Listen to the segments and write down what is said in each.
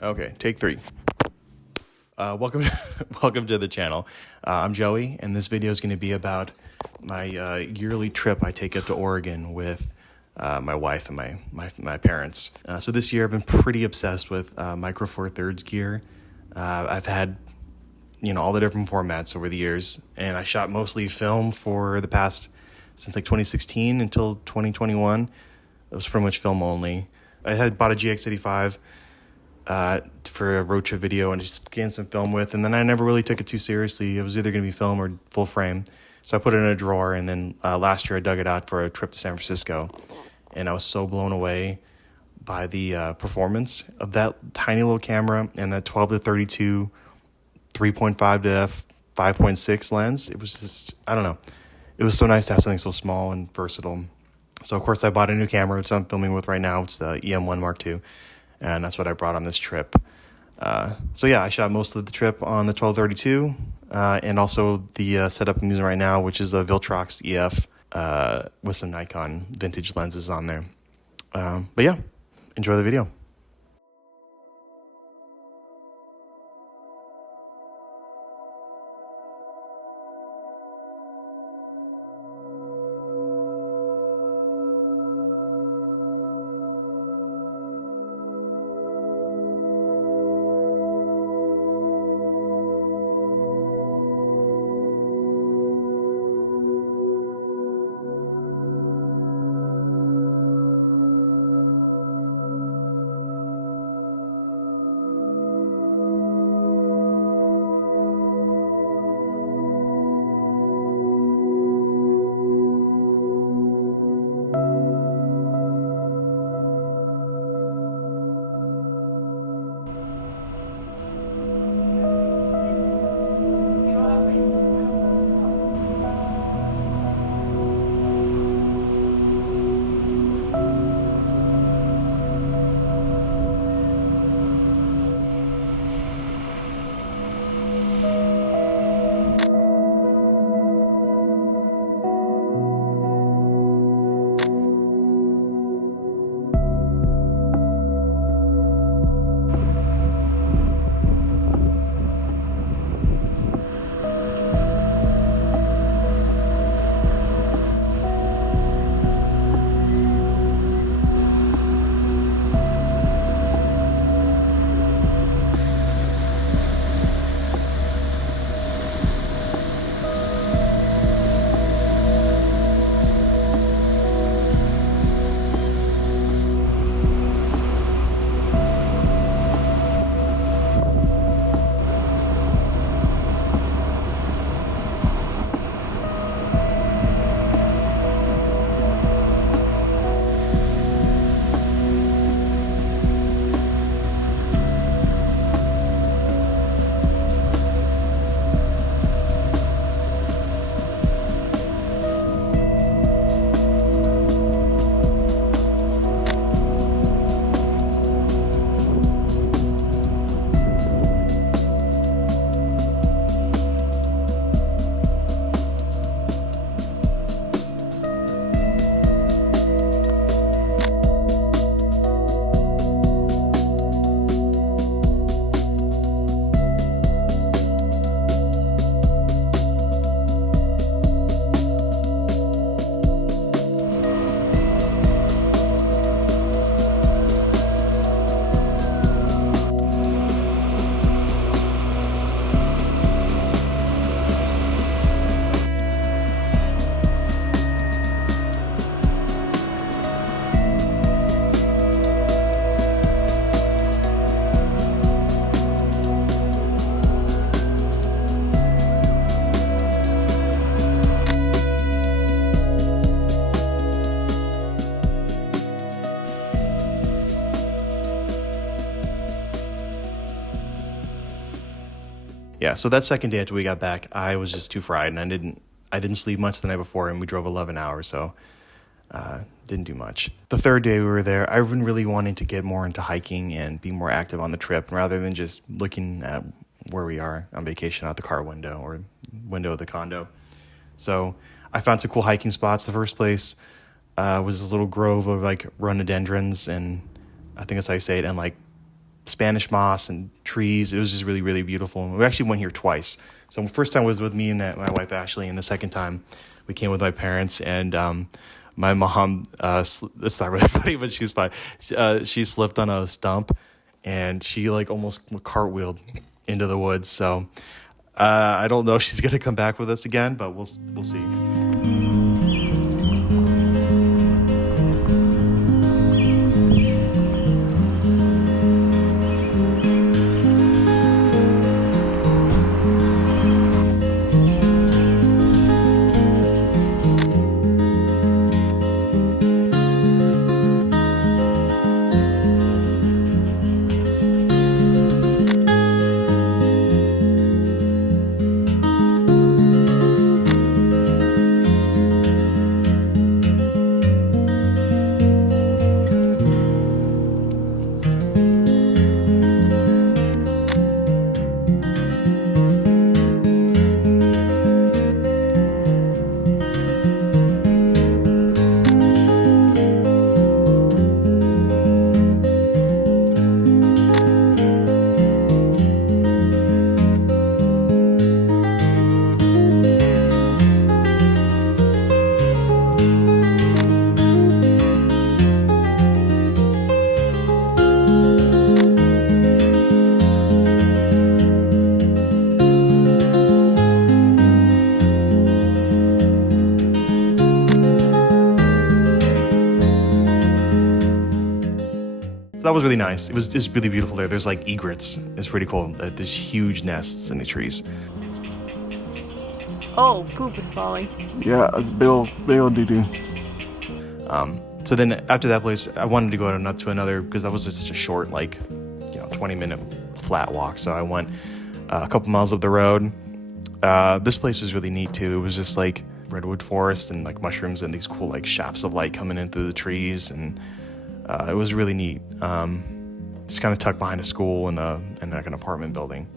Okay, take three. Welcome, welcome to the channel. I'm Joey, and this video is going to be about my yearly trip I take up to Oregon with my wife and my parents. So this year I've been pretty obsessed with Micro Four Thirds gear. I've had all the different formats over the years, and I shot mostly film for the past since like 2016 until 2021. It was pretty much film only. I had bought a GX85 for a road trip video and just scanned some film with, and then I never really took it too seriously. It was either going to be film or full frame, so I put it in a drawer, and then last year I dug it out for a trip to San Francisco, and I was so blown away by the performance of that tiny little camera and that 12 to 32 3.5 to 5.6 lens. It was just, I don't know, it was so nice to have something so small and versatile. So of course I bought a new camera, which I'm filming with right now. It's the EM1 MKii, and that's what I brought on this trip. So yeah, I shot most of the trip on the 12-32, and also the setup I'm using right now, which is a Viltrox EF with some Nikon vintage lenses on there. But yeah, enjoy the video. Yeah, so that second day after we got back, I was just too fried, and I didn't sleep much the night before, and we drove 11 hours, so didn't do much. The third day we were there, I've been really wanting to get more into hiking and be more active on the trip, rather than just looking at where we are on vacation out the car window or window of the condo. So I found some cool hiking spots. The first place was this little grove of like rhododendrons, and I think that's how you say it, and like Spanish moss and trees. It was just really, really beautiful. We actually went here twice. So the first time was with me and my wife Ashley, and the second time we came with my parents. And my mom, it's not really funny, but she's fine. She slipped on a stump, and she like almost cartwheeled into the woods. So I don't know if she's gonna come back with us again, but we'll see. So that was really nice. It was just really beautiful there. There's like egrets. It's pretty cool. There's huge nests in the trees. Oh, poop is falling. Yeah, it's big old doo-doo. So then after that place, I wanted to go to another, because that was just a short, 20-minute flat walk. So I went a couple miles up the road. This place was really neat too. It was just like redwood forest and like mushrooms and these cool like shafts of light coming in through the trees, and it was really neat. Just kind of tucked behind a school and like an apartment building.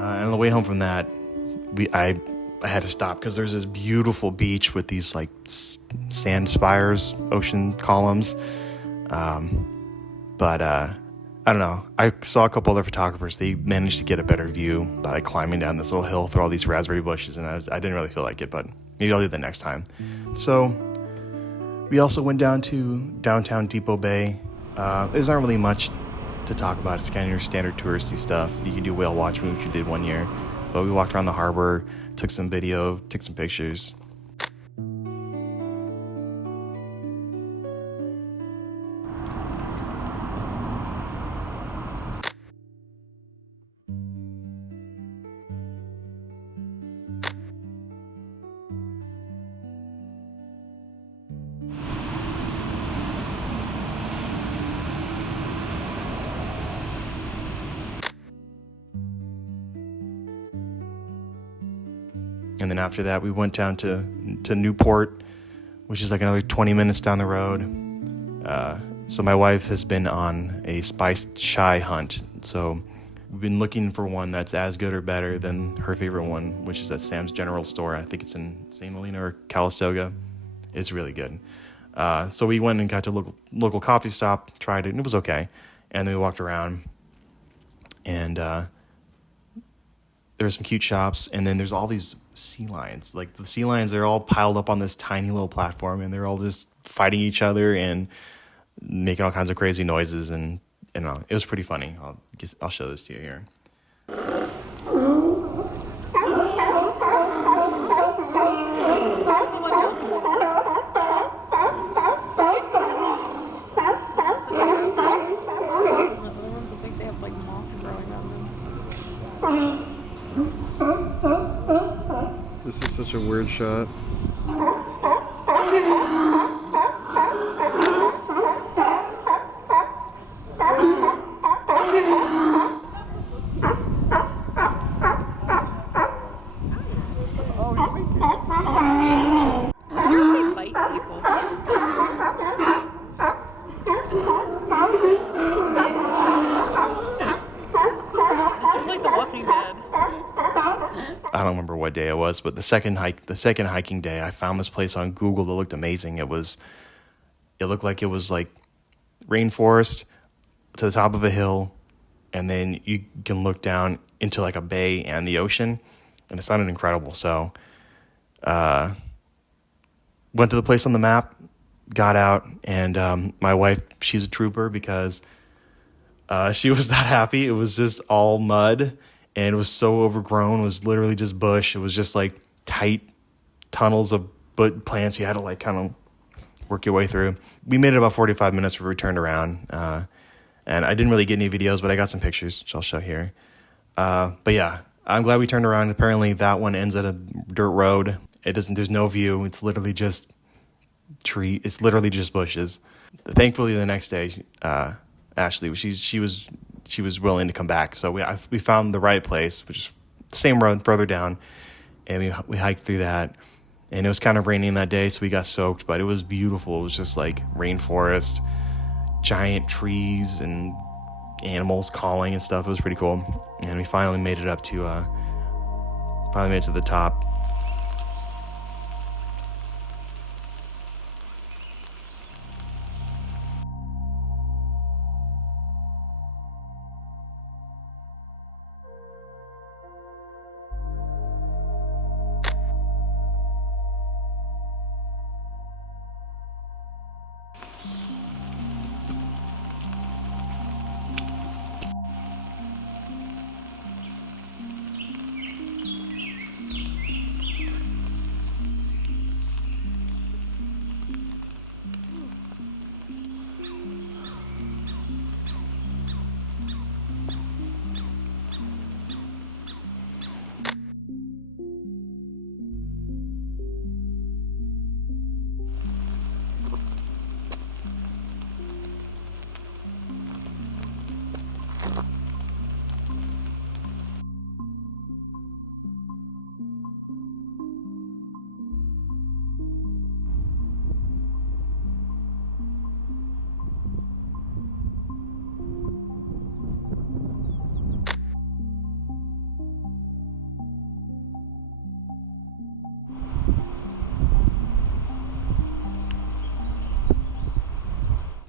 On the way home from that, I had to stop because there's this beautiful beach with these like sand spires, ocean columns. But I don't know. I saw a couple other photographers. They managed to get a better view by like climbing down this little hill through all these raspberry bushes, and I didn't really feel like it, but maybe I'll do that next time. So we also went down to downtown Depot Bay. There's not really much to talk about. It's kind of your standard touristy stuff. You can do whale watching, which we did one year, but we walked around the harbor, took some video, took some pictures. And then after that, we went down to Newport, which is like another 20 minutes down the road. So my wife has been on a spiced chai hunt. So we've been looking for one that's as good or better than her favorite one, which is at Sam's General Store. I think it's in St. Helena or Calistoga. It's really good. So we went and got to a local coffee stop, tried it, and it was okay. And then we walked around, and there were some cute shops, and then there's all these sea lions. Like, the sea lions, they're all piled up on this tiny little platform, and they're all just fighting each other and making all kinds of crazy noises, and it was pretty funny. I'll show this to you here. This is such a weird shot. I don't remember what day it was, but the second hiking day, I found this place on Google that looked amazing. It looked like it was like rainforest to the top of a hill, and then you can look down into like a bay and the ocean, and it sounded incredible. So, went to the place on the map, got out, and my wife, she's a trooper because she was not happy. It was just all mud. And it was so overgrown. It was literally just bush. It was just like tight tunnels of plants you had to like kind of work your way through. We made it about 45 minutes before we turned around. And I didn't really get any videos, but I got some pictures, which I'll show here. But yeah, I'm glad we turned around. Apparently that one ends at a dirt road. There's no view. It's literally just it's literally just bushes. Thankfully the next day, Ashley, she was willing to come back. So we found the right place, which is the same road further down, and we hiked through that. And it was kind of raining that day, so we got soaked, but it was beautiful. It was just like rainforest, giant trees, and animals calling and stuff. It was pretty cool. And we finally made it up to the top.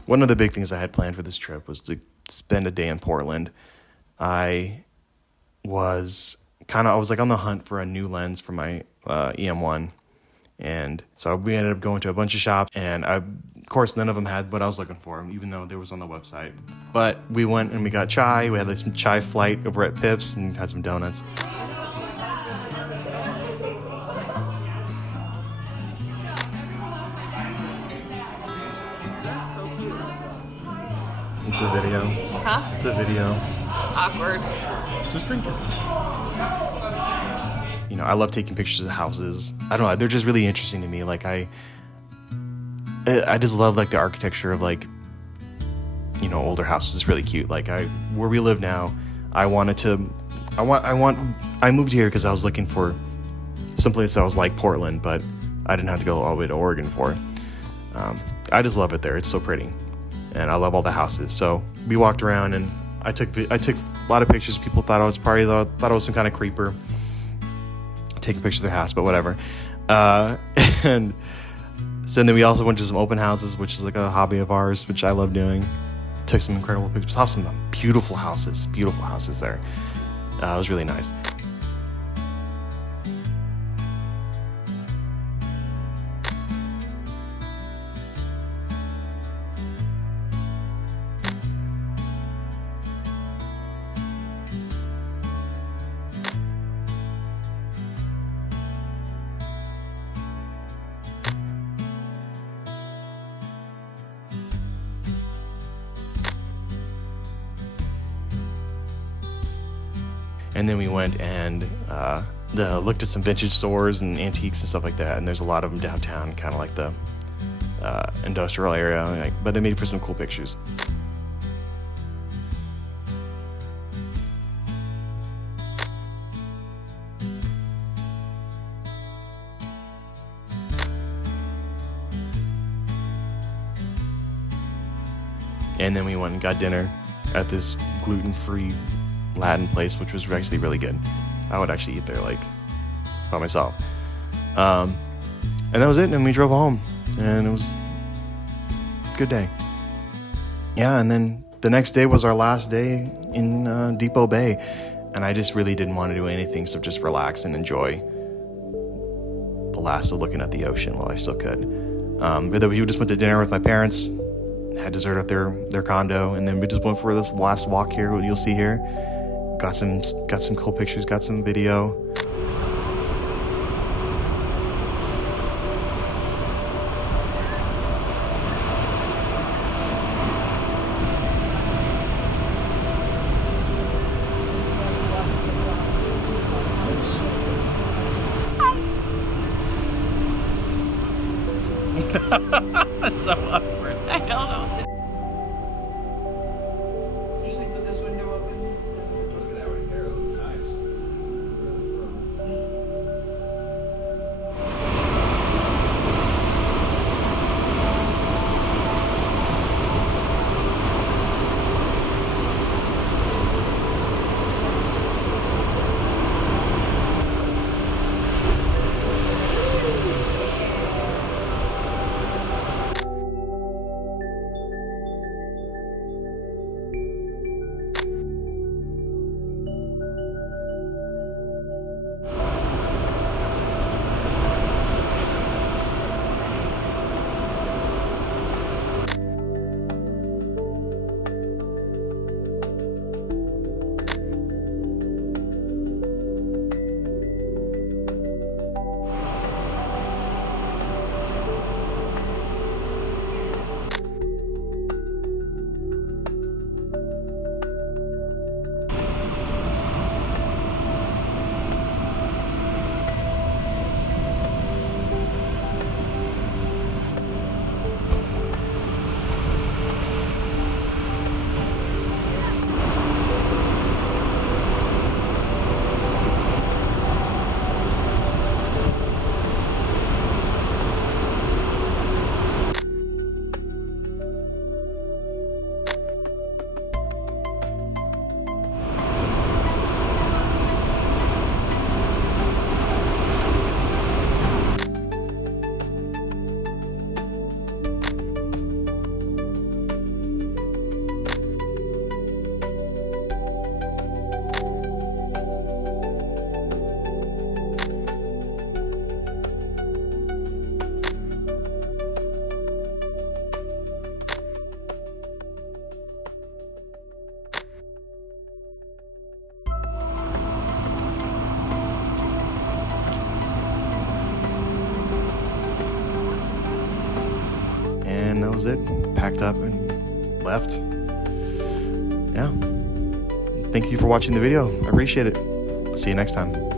One of the big things I had planned for this trip was to spend a day in Portland. I was like on the hunt for a new lens for my EM1. And so we ended up going to a bunch of shops, and of course none of them had what I was looking for, even though they was on the website. But we went and we got chai. We had like some chai flight over at Pips and had some donuts. It's a video. Huh? It's a video. Awkward. Just drink it. You know, I love taking pictures of houses. I don't know, they're just really interesting to me. Like I just love like the architecture of like, you know, older houses. It's really cute. Like where we live now, I moved here because I was looking for someplace that was like Portland, but I didn't have to go all the way to Oregon for it. I just love it there. It's so pretty. And I love all the houses. So we walked around and I took a lot of pictures. People thought I was some kind of creeper taking pictures of their house, but whatever. And So then we also went to some open houses, which is like a hobby of ours, which I love doing. Took some incredible pictures. Saw some beautiful houses there. It was really nice. And then we went and looked at some vintage stores and antiques and stuff like that. And there's a lot of them downtown, kind of like the industrial area, but it made for some cool pictures. And then we went and got dinner at this gluten-free Latin place, which was actually really good. I would actually eat there like by myself. And that was it. And we drove home, and it was a good day. Yeah, and then the next day was our last day in Depot Bay, and I just really didn't want to do anything, so just relax and enjoy the last of looking at the ocean while I still could. But then we just went to dinner with my parents, had dessert at their condo, and then we just went for this last walk here, what you'll see here. Got some cool pictures, got some video. That's so awkward. I don't know. Just think that this window open. Look at that right there. That looks nice. And that was it. Packed up and left. Yeah. Thank you for watching the video. I appreciate it. See you next time.